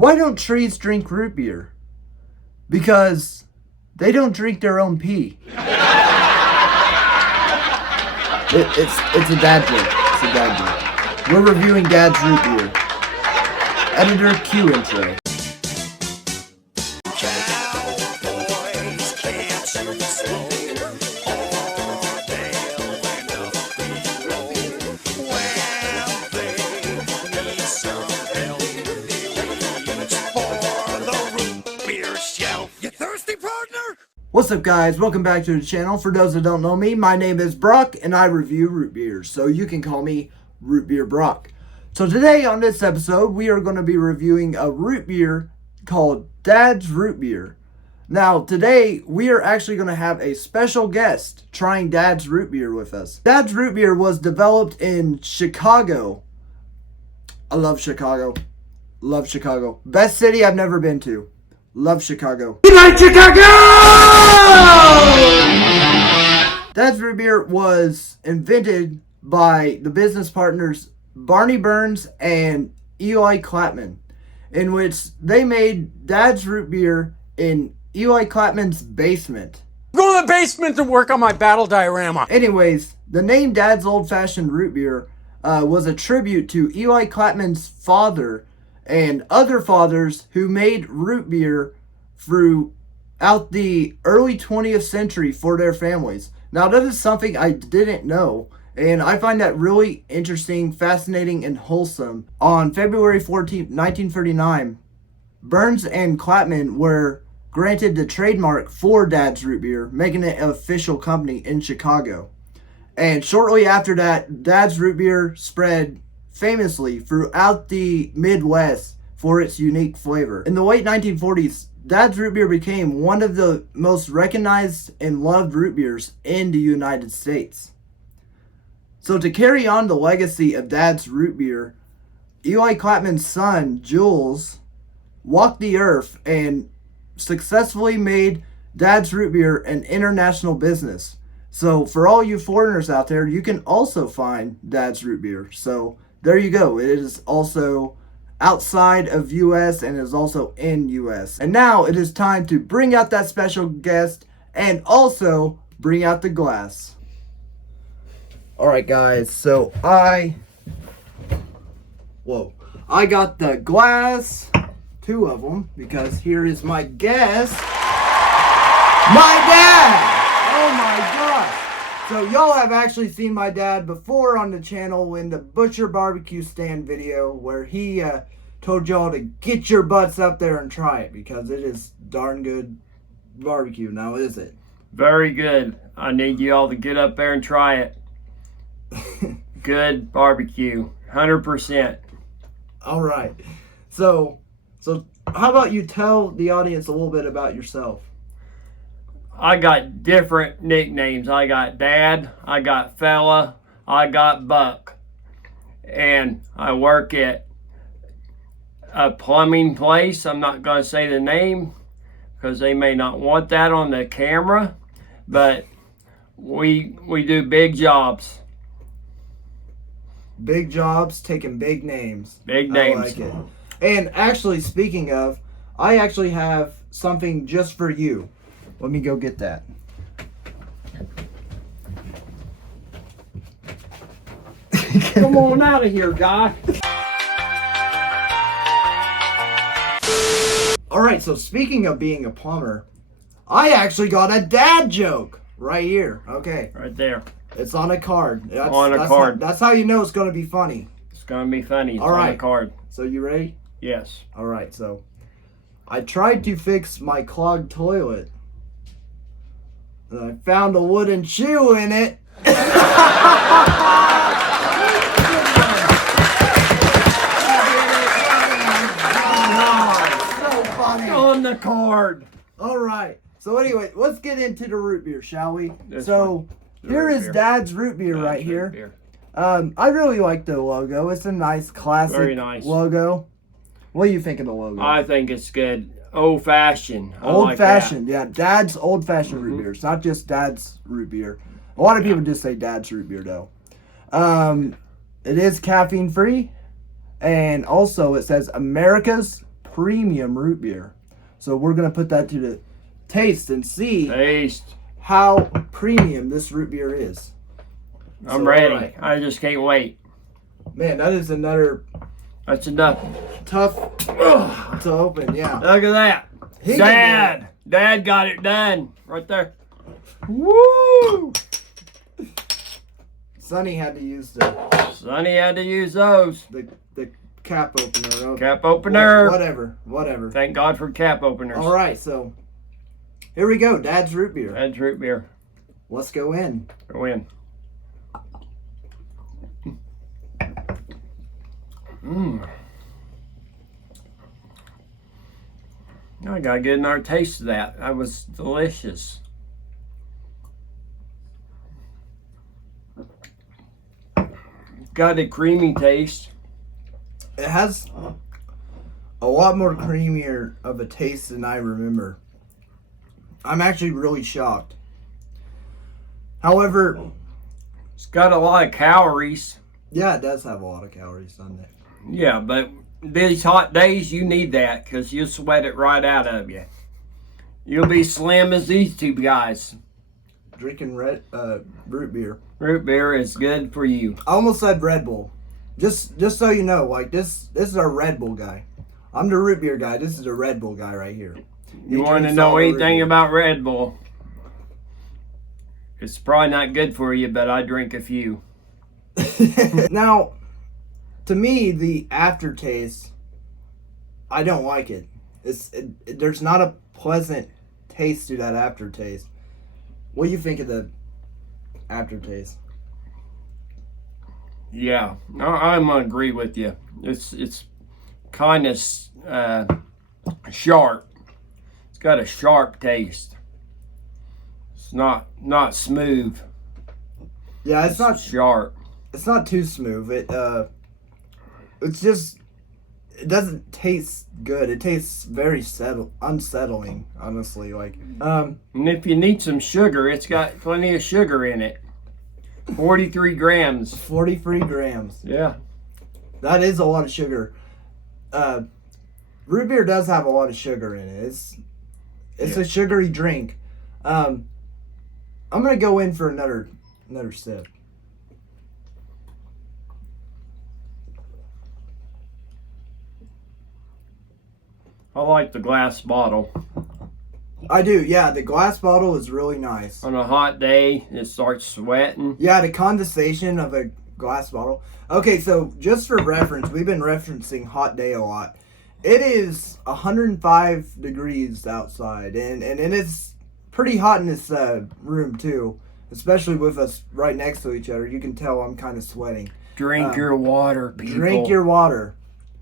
Why don't trees drink root beer? Because they don't drink their own pee. It's a dad joke. It's a dad joke. We're reviewing Dad's root beer. Editor Q intro. What's up, guys? Welcome back to the channel. For those that don't know me, my name is Brock and I review root beers, so you can call me Root Beer Brock. So today on this episode, we are going to be reviewing a root beer called Dad's Root Beer. Now today, we are actually going to have a special guest trying Dad's Root Beer with us. Dad's Root Beer was developed in Chicago. I love Chicago. Love Chicago. Best city I've never been to. Love Chicago. We like Chicago! Dad's Root Beer was invented by the business partners Barney Burns and Eli Clapman, in which they made Dad's Root Beer in Eli Clapman's basement. Go to the basement to work on my battle diorama. Anyways, the name Dad's Old Fashioned Root Beer was a tribute to Eli Clapman's father and other fathers who made root beer throughout the early 20th century for their families. Now, that is something I didn't know, and I find that really interesting, fascinating, and wholesome. On February 14th, 1939, Burns and Clapman were granted the trademark for Dad's Root Beer, making it an official company in Chicago. And shortly after that, Dad's Root Beer spread famously throughout the Midwest for its unique flavor. In the late 1940s, Dad's Root Beer became one of the most recognized and loved root beers in the United States. So to carry on the legacy of Dad's Root Beer, Eli Clapman's son, Jules, walked the earth and successfully made Dad's Root Beer an international business. So for all you foreigners out there, you can also find Dad's Root Beer. So there you go. It is also outside of US and is also in US. And now it is time to bring out that special guest and also bring out the glass. Alright guys, so I got the glass, two of them, because here is my guest, my dad! Oh my gosh! So y'all have actually seen my dad before on the channel in the Butcher Barbecue Stand video where he told y'all to get your butts up there and try it because it is darn good barbecue. Now, is it? Very good. I need you all to get up there and try it. Good barbecue. 100%. All right. So how about you tell the audience a little bit about yourself? I got different nicknames. I got Dad, I got Fella, I got Buck. And I work at a plumbing place. I'm not going to say the name because they may not want that on the camera. But we do big jobs. Big jobs, taking big names. Big names. I like it. And actually, speaking of, I actually have something just for you. Let me go get that. Come on out of here, guy. Alright, so speaking of being a plumber, I actually got a dad joke right here. Okay. Right there. It's on a card. That's card. That's how you know it's going to be funny. It's going to be funny. It's All right. on the card. So you ready? Yes. Alright, so I tried to fix my clogged toilet. And I found a wooden shoe in it. So funny. On the card. All right. So anyway, let's get into the root beer, shall we? This so here is beer. Dad's root beer Dad's right root here. beer. I really like the logo. It's a nice classic Very nice. logo. What do you think of the logo? I think it's good. Old fashioned. Old fashioned, yeah. Dad's old fashioned root beer. It's not just Dad's root beer. A lot of people just say Dad's root beer though. It is caffeine free, and also it says America's premium root beer. So we're gonna put that to the taste and see Taste. how premium this root beer is. I'm So, ready. alright. I just can't wait. Man, that is another That's enough. tough to open. Yeah. Look at that. He Dad. Dad got it done. Right there. Woo! Sonny had to use the Sonny had to use those. cap opener. Cap opener. Whatever. Thank God for cap openers. All right, so here we go. Dad's root beer. That's root beer. Let's go in. Go in. Mmm. I gotta get another taste of that. That was delicious. Got a creamy taste. It has a lot more creamier of a taste than I remember. I'm actually really shocked. However, It's got a lot of calories. yeah, it does have a lot of calories on it. Yeah, but these hot days, you need that because you'll sweat it right out of you. You'll be slim as these two guys. Drinking root beer. Root beer is good for you. I almost said Red Bull. Just so you know, like this is our Red Bull guy. I'm the root beer guy. This is the Red Bull guy right here. He You want to drinks know all the root anything beer. about Red Bull? It's probably not good for you, but I drink a few. Now, to me, the aftertaste, I don't like it. There's not a pleasant taste to that aftertaste. What do you think of the aftertaste? Yeah, I'm gonna agree with you. It's kind of sharp. It's got a sharp taste. It's not smooth. Yeah, it's not sharp. It's not too smooth. It's just it doesn't taste good. It tastes very unsettling, honestly. Like And if you need some sugar, it's got plenty of sugar in it. 43 grams. 43 grams. Yeah. That is a lot of sugar. Root beer does have a lot of sugar in it. It's a sugary drink. I'm gonna go in for another sip. I like the glass bottle. I do, yeah. The glass bottle is really nice. On a hot day, it starts sweating. Yeah, the condensation of a glass bottle. Okay, so just for reference, we've been referencing hot day a lot. It is 105 degrees outside, and it is pretty hot in this room too, especially with us right next to each other. You can tell I'm kind of sweating. Drink your water, people. Drink your water.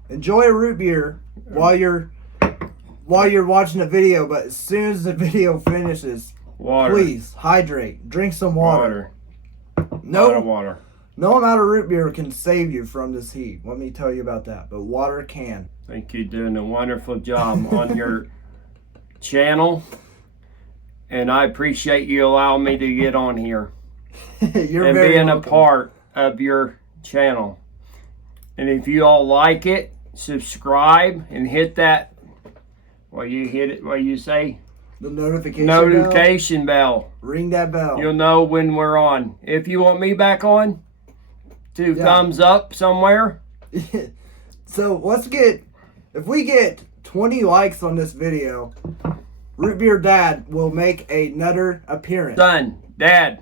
Enjoy a root beer while you're watching a video, but as soon as the video finishes, Water. please hydrate. Drink some water. Lot of water. No amount of root beer can save you from this heat. Let me tell you about that. But water can. I think you're doing a wonderful job on your channel. And I appreciate you allowing me to get on here. You're and very being welcome. a part of your channel. And if you all like it, subscribe and hit that. What you say? The notification Bell. Ring that bell. You'll know when we're on. If you want me back on, thumbs up somewhere. So if we get 20 likes on this video, Root Beer Dad will make another appearance. Son, Dad,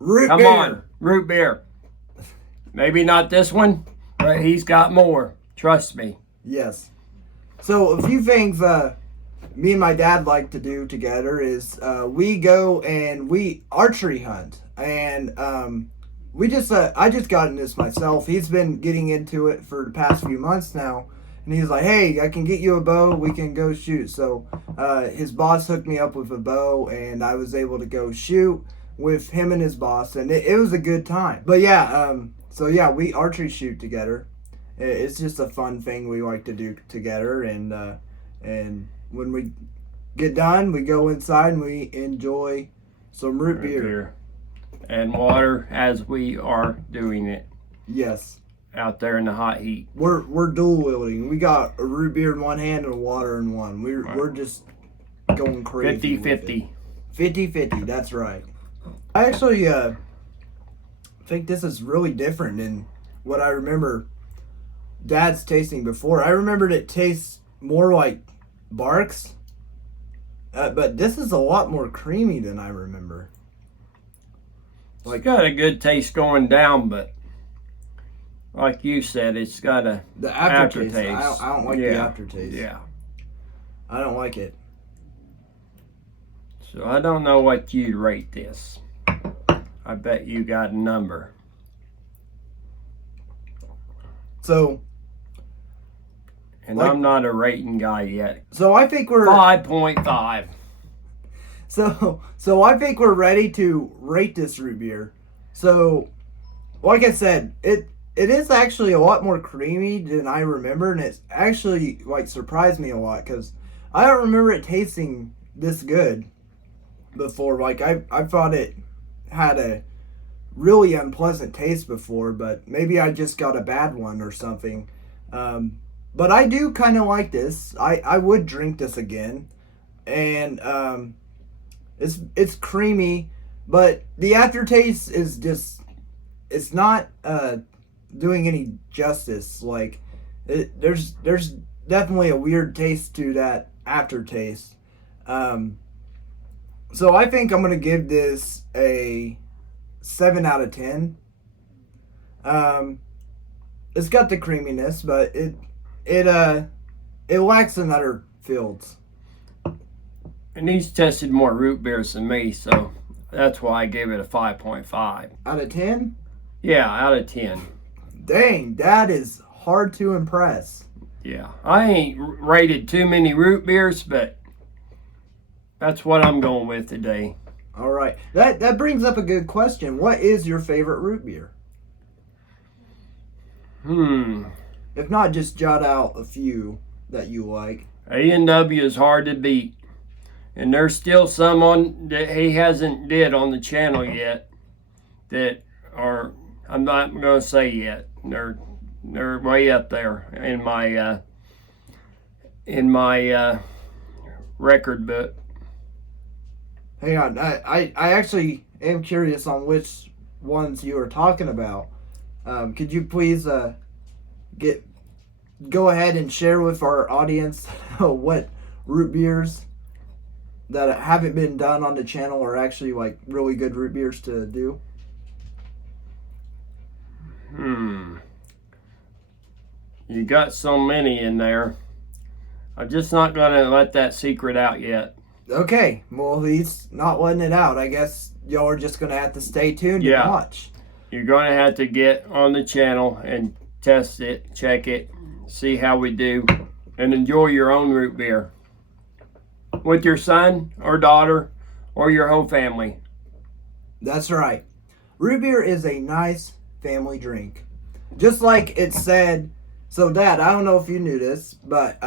Come on, root beer. Maybe not this one, but he's got more. Trust me. Yes. So a few things me and my dad like to do together is we go and we archery hunt, and I just got into this myself. He's been getting into it for the past few months now, and he's like, hey, I can get you a bow, we can go shoot. So his boss hooked me up with a bow, and I was able to go shoot with him and his boss, and it was a good time. But yeah, we archery shoot together. It's just a fun thing we like to do together, and when we get done, we go inside and we enjoy some root beer. And water as we are doing it. Yes. out there in the hot heat. We're dual wielding. We got a root beer in one hand and water in one. We're just going crazy. 50-50. 50-50, that's right. I actually think this is really different than what I remember Dad's tasting before. I remembered it tastes more like Barks, but this is a lot more creamy than I remember. It's got a good taste going down, but like you said, it's got the aftertaste. aftertaste. I don't like the aftertaste. Yeah. I don't like it. So I don't know what you'd rate this. I bet you got a number. So, and I'm not a rating guy yet. So I think we're 5.5. So I think we're ready to rate this root beer. So, like I said, it is actually a lot more creamy than I remember, and it's actually like surprised me a lot because I don't remember it tasting this good before. Like I thought it had a really unpleasant taste before, but maybe I just got a bad one or something. But I do kind of like this. I would drink this again, and it's creamy, but the aftertaste is just, it's not doing any justice. Like there's definitely a weird taste to that aftertaste. So I think I'm gonna give this a 7 out of 10. It's got the creaminess, but it lacks in other fields. And he's tested more root beers than me, so that's why I gave it a 5.5. Out of 10? Yeah, out of 10. Dang, that is hard to impress. Yeah, I ain't rated too many root beers, but that's what I'm going with today. All right. That brings up a good question. What is your favorite root beer? If not, just jot out a few that you like. A&W is hard to beat. And there's still some on that he hasn't did on the channel yet that are, I'm not going to say yet. They're way up there in my record book. Hang on, I actually am curious on which ones you are talking about. Could you please go ahead and share with our audience what root beers that haven't been done on the channel are actually like really good root beers to do? You got so many in there. I'm just not going to let that secret out yet. Okay, well, he's not letting it out. I guess y'all are just going to have to stay tuned and watch. You're going to have to get on the channel and test it, check it, see how we do, and enjoy your own root beer with your son or daughter or your whole family. That's right. Root beer is a nice family drink. Just like it said. So, Dad, I don't know if you knew this, but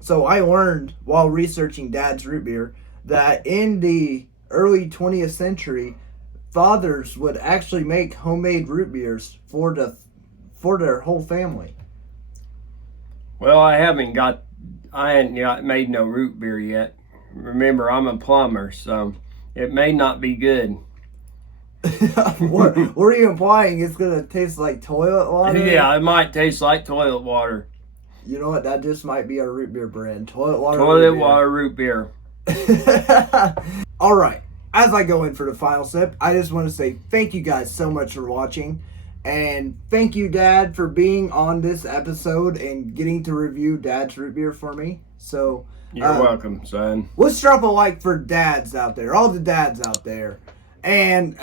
so I learned while researching Dad's root beer that in the early 20th century, fathers would actually make homemade root beers for their whole family. Well, I hadn't got made no root beer yet. Remember, I'm a plumber, so it may not be good. what are you implying? It's gonna taste like toilet water? Yeah, it might taste like toilet water. You know what? That just might be a root beer brand. Toilet water root beer. All right. As I go in for the final sip, I just want to say thank you guys so much for watching. And thank you, Dad, for being on this episode and getting to review Dad's root beer for me. So you're welcome, son. Let's drop a like for dads out there, all the dads out there. And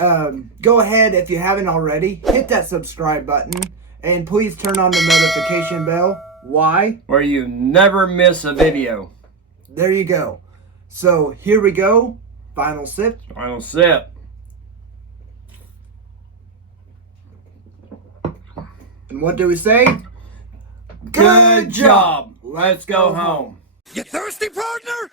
go ahead, if you haven't already, hit that subscribe button. And please turn on the notification bell. Why? Where you never miss a video. There you go. So here we go. Final sip. Final sip. And what do we say? Good job. Let's go home. You thirsty, partner?